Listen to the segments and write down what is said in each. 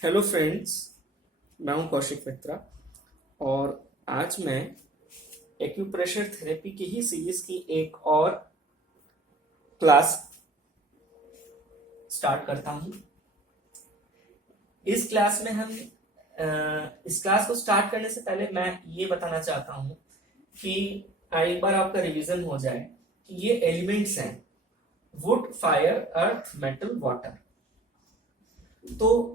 Hello friends, मैं हूं कौशिक मित्रा और आज मैं एक्यूप्रेशर थेरेपी की ही सीरीज की एक और क्लास स्टार्ट करता हूं। इस क्लास में हम इस क्लास को स्टार्ट करने से पहले मैं ये बताना चाहता हूं कि एक बार आपका रिवीजन हो जाए कि ये एलिमेंट्स हैं: would, fire, earth, metal, water. तो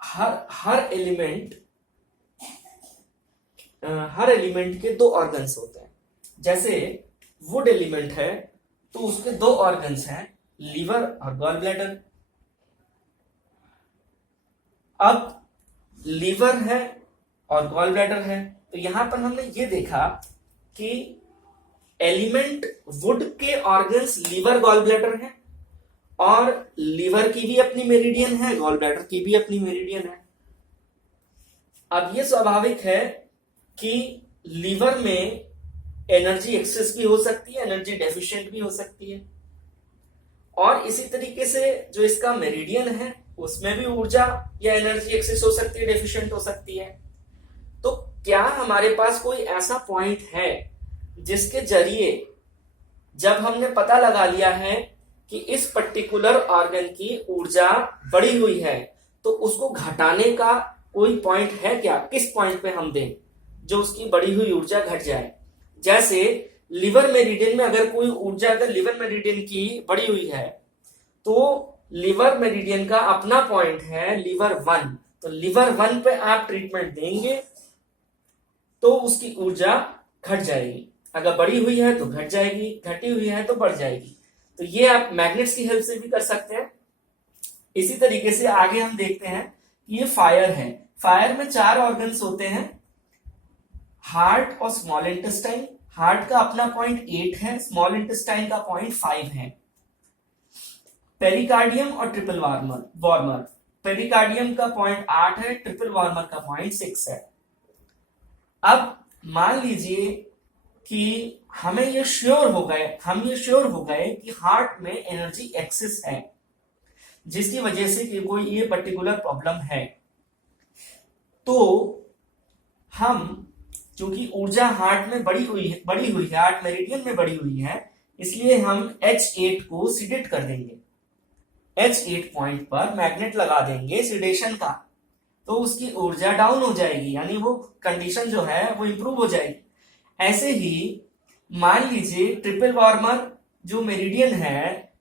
हर एलिमेंट हर एलिमेंट के दो ऑर्गन्स होते हैं। जैसे वुड एलिमेंट है तो उसके दो ऑर्गन्स हैं, लीवर और गॉल ब्लैडर। अब लीवर है और गॉल ब्लैडर है, तो यहां पर हमने ये देखा कि एलिमेंट वुड के ऑर्गन्स लीवर गॉल ब्लैडर है और लीवर की भी अपनी मेरिडियन है, गॉल ब्लैडर की भी अपनी मेरिडियन है। अब ये स्वाभाविक है कि लीवर में एनर्जी एक्सेस भी हो सकती है, एनर्जी डेफिशिएंट भी हो सकती है, और इसी तरीके से जो इसका मेरिडियन है उसमें भी ऊर्जा या एनर्जी एक्सेस हो सकती है, डेफिशिएंट हो सकती है। तो क्या हमारे पास कोई ऐसा पॉइंट है जिसके जरिए जब हमने पता लगा लिया है कि इस पर्टिकुलर ऑर्गन की ऊर्जा बढ़ी हुई है तो उसको घटाने का कोई पॉइंट है क्या? किस पॉइंट पे हम दें जो उसकी बढ़ी हुई ऊर्जा घट जाए? जैसे लिवर मेरिडियन में अगर कोई ऊर्जा अगर लिवर मेरिडियन की बढ़ी हुई है तो लिवर मेरिडियन का अपना पॉइंट है लिवर 1, तो लिवर 1 पे आप ट्रीटमेंट देंगे तो उसकी ऊर्जा घट जाएगी। अगर बढ़ी हुई है तो घट जाएगी, घटी हुई है तो बढ़ जाएगी। तो ये आप मैग्नेट्स की हेल्प से भी कर सकते हैं। इसी तरीके से आगे हम देखते हैं कि ये फायर है। फायर में 4 ऑर्गन्स होते हैं: हार्ट और स्मॉल इंटेस्टाइन। हार्ट का अपना पॉइंट 8 है, स्मॉल इंटेस्टाइन का पॉइंट 5 है। पेरिकार्डियम और ट्रिपल वार्मर। पेरिकार्डियम का पॉइंट 8 है, ट्रिपल वार्मर का पॉइंट 6 है। अब मान लीजिए कि हम ये श्योर हो गए कि हार्ट में एनर्जी एक्सेस है जिसकी वजह से कि कोई ये पर्टिकुलर प्रॉब्लम है, तो हम चूंकि ऊर्जा हार्ट में बढ़ी हुई है, हार्ट मेरिडियन में बढ़ी हुई है, इसलिए हम H8 को सिडेट कर देंगे। H8 पॉइंट पर मैग्नेट लगा देंगे सिडेशन का, तो उसकी ऊर्जा डाउन हो जाएगी, यानी वो कंडीशन जो है वो इंप्रूव हो जाएगी। ऐसे ही मान लीजिए ट्रिपल वार्मर जो मेरिडियन है,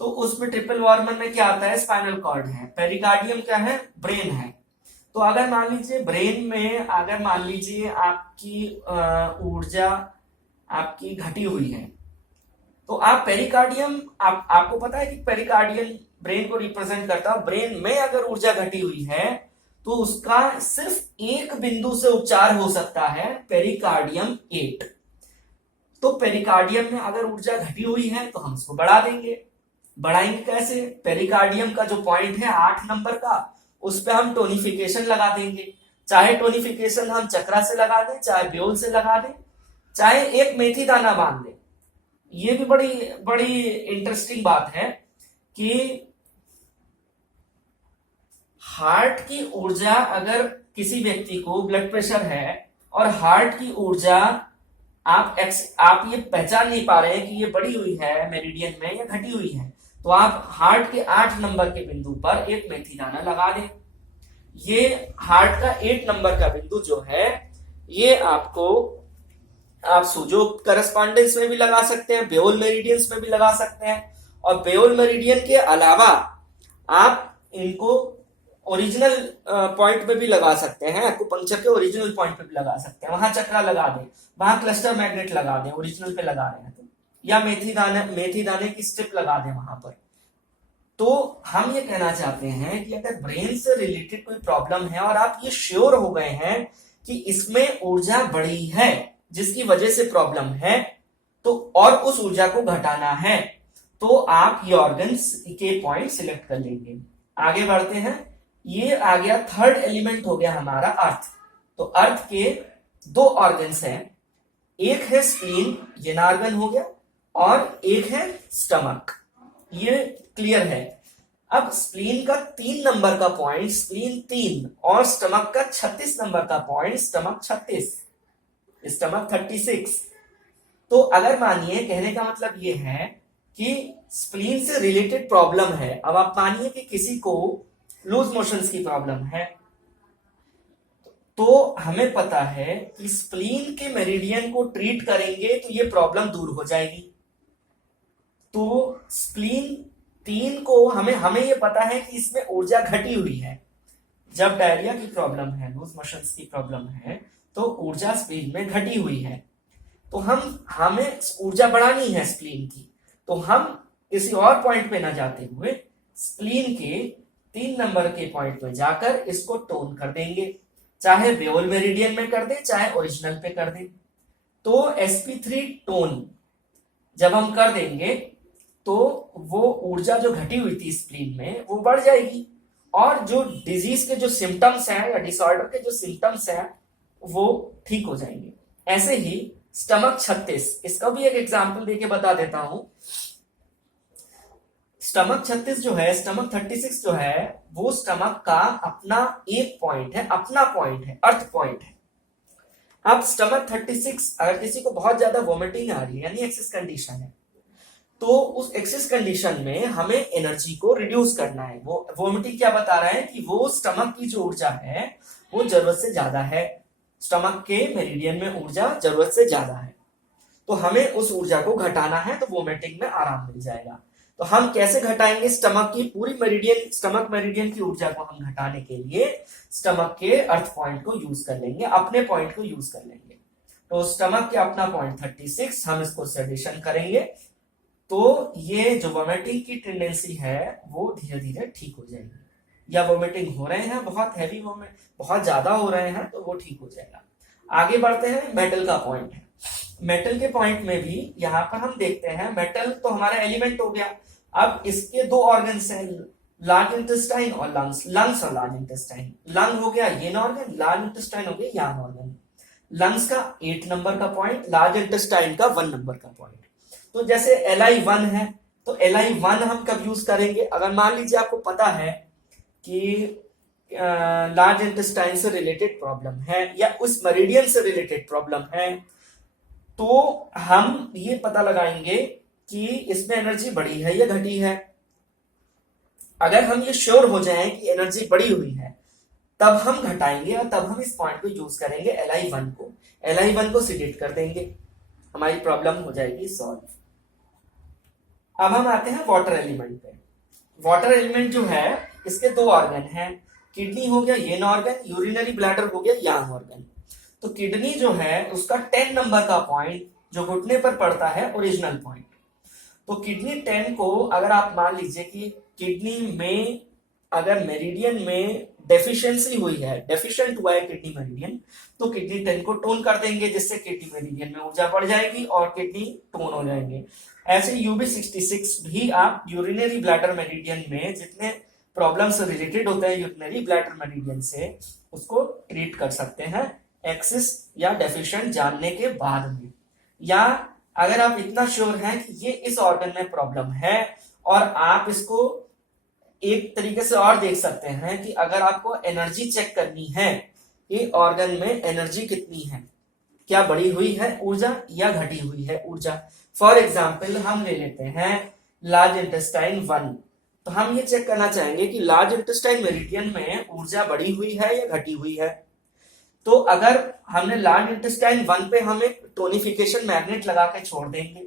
तो उसमें ट्रिपल वार्मर में क्या आता है? स्पाइनल कॉर्ड है। पेरिकार्डियम क्या है? ब्रेन है। तो अगर मान लीजिए ब्रेन में आपकी ऊर्जा आपकी घटी हुई है तो आप पेरिकार्डियम आपको पता है कि पेरिकार्डियम ब्रेन को रिप्रेजेंट करता है। ब्रेन में अगर ऊर्जा घटी हुई है तो उसका सिर्फ एक बिंदु से उपचार हो सकता है, पेरिकार्डियम 8। तो पेरिकार्डियम में अगर ऊर्जा घटी हुई है तो हम उसको बढ़ा देंगे। बढ़ाएंगे कैसे? पेरिकार्डियम का जो पॉइंट है 8 नंबर का, उस पर हम टोनिफिकेशन लगा देंगे। चाहे टोनिफिकेशन हम चक्रा से लगा दें, चाहे ब्योल से लगा दें, चाहे एक मेथी दाना बांध दें। ये भी बड़ी बड़ी इंटरेस्टिंग बात है कि हार्ट की ऊर्जा, अगर किसी व्यक्ति को ब्लड प्रेशर है और हार्ट की ऊर्जा आप ये पहचान नहीं पा रहे हैं कि ये बढ़ी हुई है मेरिडियन में या घटी हुई है, तो आप हार्ट के 8 नंबर के बिंदु पर एक मेथी दाना लगा दें। ये हार्ट का 8 नंबर का बिंदु जो है, ये आपको आप सूजो करस्पॉन्डेंस में भी लगा सकते हैं, बेओल मेरिडियंस में भी लगा सकते हैं, और बेओल मेरिडियन के अलावा आप इनको ओरिजिनल पॉइंट पे भी लगा सकते हैं। एक्यूपंक्चर के ओरिजिनल पॉइंट पे भी लगा सकते हैं। वहां चक्रा लगा दें, वहां क्लस्टर मैग्नेट लगा दें, ओरिजिनल पे लगा रहे हैं तो, या मेथी दाने की स्ट्रिप लगा दें वहां पर। तो हम ये कहना चाहते हैं कि अगर ब्रेन से रिलेटेड कोई प्रॉब्लम है और आप ये श्योर हो गए हैं कि इसमें ऊर्जा बढ़ी है जिसकी वजह से प्रॉब्लम है, तो और उस ऊर्जा को घटाना है, तो आप ये ऑर्गन्स के पॉइंट सिलेक्ट कर लेंगे। आगे बढ़ते हैं। ये आ गया थर्ड एलिमेंट, हो गया हमारा अर्थ। तो अर्थ के 2 ऑर्गन्स हैं, एक है स्प्लीन, ये नार्गन हो गया, और एक है स्टमक। ये क्लियर है। अब स्प्लीन का 3 नंबर का पॉइंट स्प्लीन 3 और स्टमक का 36 नंबर का पॉइंट स्टमक 36, स्टमक 36। तो अगर मानिए, कहने का मतलब ये है कि स्प्लीन से रिलेटेड प्रॉब्लम है। अब आप मानिए कि किसी को लूज मोशंस की प्रॉब्लम है, तो हमें पता है कि स्प्लीन के मेरिडियन को ट्रीट करेंगे तो ये प्रॉब्लम दूर हो जाएगी। तो स्प्लीन 3 को हमें ये पता है कि इसमें ऊर्जा घटी हुई है। जब डायरिया की प्रॉब्लम है, लूज मोशंस की प्रॉब्लम है, तो ऊर्जा स्प्लीन में घटी हुई है। तो हमें ऊर्जा बढ़ानी है स्प्लीन की, तो हम किसी और पॉइंट पे ना जाते हुए स्प्लीन के 3 नंबर के पॉइंट पे जाकर इसको टोन कर देंगे, चाहे बेओल मेरिडियन में कर दे चाहे ओरिजिनल पे कर दे। तो sp3 टोन जब हम कर देंगे तो वो ऊर्जा जो घटी हुई थी स्प्लीन में वो बढ़ जाएगी, और जो डिजीज के जो सिम्टम्स हैं या डिसऑर्डर के जो सिम्टम्स हैं वो ठीक हो जाएंगे। ऐसे ही स्टमक 36, इसका भी एक एग्जांपल देके बता देता हूं। स्टमक 36 जो है, स्टमक 36 जो है, वो स्टमक का अपना एक पॉइंट है, अपना पॉइंट है, अर्थ पॉइंट है। अब स्टमक 36 अगर किसी को बहुत ज्यादा वोमिटिंग आ रही है, यानी एक्सेस कंडीशन है, तो उस एक्सेस कंडीशन में हमें एनर्जी को रिड्यूस करना है। वो वोमिटिंग क्या बता रहा है कि वो स्टमक की जो ऊर्जा है वो जरूरत से ज्यादा है, स्टमक के मेरिडियन में ऊर्जा जरूरत से ज्यादा है, तो हमें उस ऊर्जा को घटाना है, तो वोमिटिंग में आराम मिल जाएगा। तो हम कैसे घटाएंगे स्टमक की पूरी मेरिडियन, स्टमक मेरिडियन की ऊर्जा को हम घटाने के लिए स्टमक के अर्थ पॉइंट को यूज कर लेंगे, अपने पॉइंट को यूज कर लेंगे। तो स्टमक के अपना पॉइंट 36, हम इसको सेडेशन करेंगे, तो ये जो वोमिटिंग की टेंडेंसी है वो धीरे धीरे ठीक हो जाएगी। या वोमिटिंग हो रहे हैं, बहुत हैवी वोमिट, बहुत ज्यादा हो रहे हैं, तो वो ठीक हो जाएगा। आगे बढ़ते हैं, मेटल का पॉइंट है। मेटल के पॉइंट में भी यहाँ पर हम देखते हैं, मेटल तो हमारा एलिमेंट हो गया। अब इसके 2 ऑर्गन्स हैं, लार्ज इंटेस्टाइन और लंग्स, लंग्स और लार्ज इंटेस्टाइन। लंग हो गया येन ऑर्गन, लार्ज इंटेस्टाइन हो गया यांग ऑर्गन। लंग्स का 8 नंबर का पॉइंट, लार्ज इंटेस्टाइन का 1 नंबर का पॉइंट। तो जैसे Li1 है, तो Li1 हम कब यूज करेंगे? अगर मान लीजिए आपको पता है कि लार्ज इंटेस्टाइन से रिलेटेड प्रॉब्लम है या उस मेरिडियन से रिलेटेड प्रॉब्लम है, तो हम ये पता लगाएंगे कि इसमें एनर्जी बढ़ी है या घटी है। अगर हम ये श्योर हो जाए कि एनर्जी बढ़ी हुई है, तब हम घटाएंगे और तब हम इस पॉइंट को यूज करेंगे, Li1 को सिलेक्ट कर देंगे, हमारी प्रॉब्लम हो जाएगी सॉल्व। अब हम आते हैं वाटर एलिमेंट पे। वाटर एलिमेंट जो है, इसके 2 ऑर्गन हैं, किडनी हो गया येन ऑर्गन, यूरिनरी ब्लैडर हो गया यांग ऑर्गन। तो किडनी जो है उसका 10 नंबर का पॉइंट जो घुटने पर पड़ता है, ओरिजिनल पॉइंट। तो किडनी 10 को अगर आप मान लीजिए कि किडनी में अगर मेरिडियन में डेफिशिएंसी हुई है, डेफिशिएंट हुआ है किडनी मेरिडियन, तो किडनी 10 को टोन कर देंगे, जिससे किडनी मेरिडियन में ऊर्जा बढ़ जाएगी और किडनी टोन हो जाएंगे। ऐसे UB66 भी आप यूरिनरी ब्लैडर मेरिडियन में जितने प्रॉब्लम से रिलेटेड होते हैं यूरिनरी ब्लैडर मेरिडियन से, उसको ट्रीट कर सकते हैं एक्सेस या डेफिशिएंट जानने के बाद में। या अगर आप इतना श्योर हैं कि ये इस ऑर्गन में प्रॉब्लम है, और आप इसको एक तरीके से और देख सकते हैं कि अगर आपको एनर्जी चेक करनी है, ये ऑर्गन में एनर्जी कितनी है, क्या बढ़ी हुई है ऊर्जा या घटी हुई है ऊर्जा। फॉर एग्जाम्पल हम ले लेते हैं लार्ज इंटेस्टाइन 1, तो हम ये चेक करना चाहेंगे कि लार्ज इंटेस्टाइन मेरिडियन में ऊर्जा बढ़ी हुई है या घटी हुई है। तो अगर हमने लार्ज इंटेस्टाइन 1 पे हम एक टोनिफिकेशन मैग्नेट लगा के छोड़ देंगे,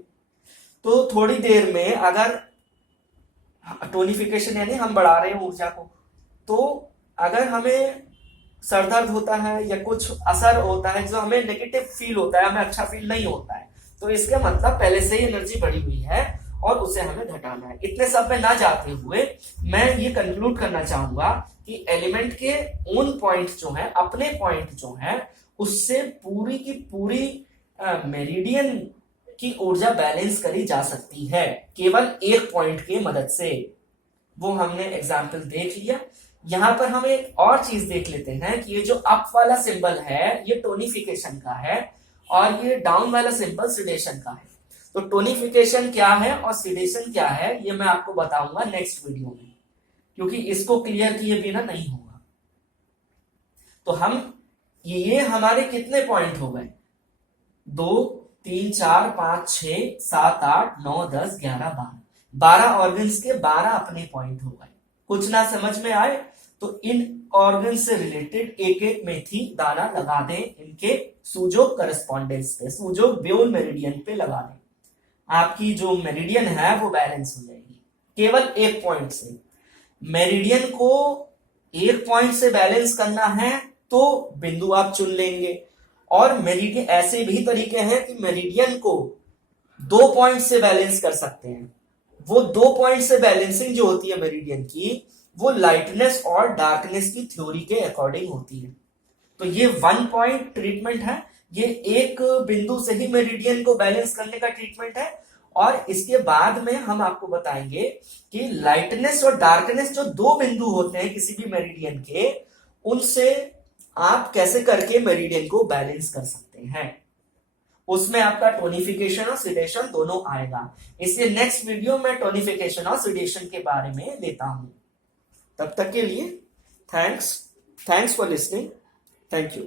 तो थोड़ी देर में अगर टोनिफिकेशन यानी हम बढ़ा रहे हैं ऊर्जा को, तो अगर हमें सर दर्द होता है या कुछ असर होता है जो हमें नेगेटिव फील होता है, हमें अच्छा फील नहीं होता है, तो इसका मतलब पहले से ही एनर्जी बढ़ी हुई है और उसे हमें घटाना है। इतने सब में ना जाते हुए मैं ये कंक्लूड करना चाहूंगा कि एलिमेंट के उन पॉइंट जो है, अपने पॉइंट जो है, उससे पूरी की पूरी मेरिडियन की ऊर्जा बैलेंस करी जा सकती है केवल एक पॉइंट की मदद से। वो हमने एग्जाम्पल देख लिया। यहां पर हम एक और चीज देख लेते हैं कि ये जो अप वाला सिंबल है ये टोनिफिकेशन का है और ये डाउन वाला सिंबल सिडेशन का है। तो टोनिफिकेशन क्या है और सिडेशन क्या है ये मैं आपको बताऊंगा नेक्स्ट वीडियो में। क्योंकि इसको क्लियर किए बिना नहीं होगा। तो हम ये हमारे कितने पॉइंट हो गए, 2 3 4 5 6 7 8 9 10 11 12 ऑर्गन्स के 12 अपने पॉइंट हो गए। कुछ ना समझ में आए तो इन ऑर्गन से रिलेटेड एक एक मेथी दाना लगा दें, इनके सूजोग करस्पॉन्डेंस पे, सूजोग ब्योन मेरिडियन पे लगा दें, आपकी जो मेरिडियन है वो बैलेंस हो जाएगी केवल एक पॉइंट से। मेरिडियन को एक पॉइंट से बैलेंस करना है तो बिंदु आप चुन लेंगे, और मेरिडियन ऐसे भी तरीके हैं कि मेरिडियन को 2 पॉइंट से बैलेंस कर सकते हैं। वो 2 पॉइंट से बैलेंसिंग जो होती है मेरिडियन की, वो लाइटनेस और डार्कनेस की थ्योरी के अकॉर्डिंग होती है। तो ये 1 पॉइंट ट्रीटमेंट है, ये एक बिंदु से ही मेरिडियन को बैलेंस करने का ट्रीटमेंट है। और इसके बाद में हम आपको बताएंगे कि लाइटनेस और डार्कनेस जो 2 बिंदु होते हैं किसी भी मेरिडियन के, उनसे आप कैसे करके मेरिडियन को बैलेंस कर सकते हैं। उसमें आपका टोनिफिकेशन और सिडेशन दोनों आएगा। इसलिए नेक्स्ट वीडियो में टोनिफिकेशन और सिडेशन के बारे में लेता हूं। तब तक के लिए thanks for listening. Thank you.